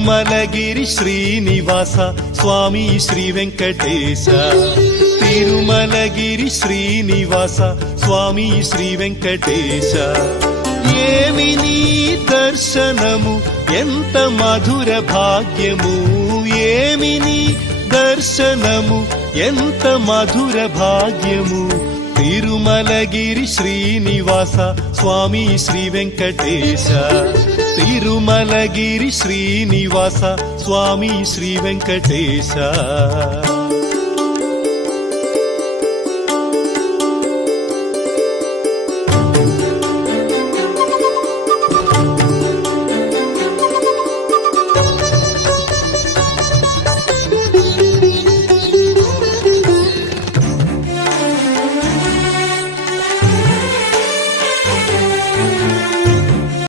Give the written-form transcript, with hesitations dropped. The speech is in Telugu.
తిరుమలగిరి శ్రీనివాస స్వామి శ్రీ వెంకటేశ. తిరుమలగిరి శ్రీనివాస స్వామి శ్రీ వెంకటేశ. ఏమి నీ దర్శనము ఎంత మధుర భాగ్యము, ఏమి నీ దర్శనము ఎంత మధుర భాగ్యము. తిరుమలగిరి శ్రీనివాస స్వామి శ్రీ వెంకటేశ. తిరుమలగిరి శ్రీనివాస స్వామి శ్రీ వెంకటేశ.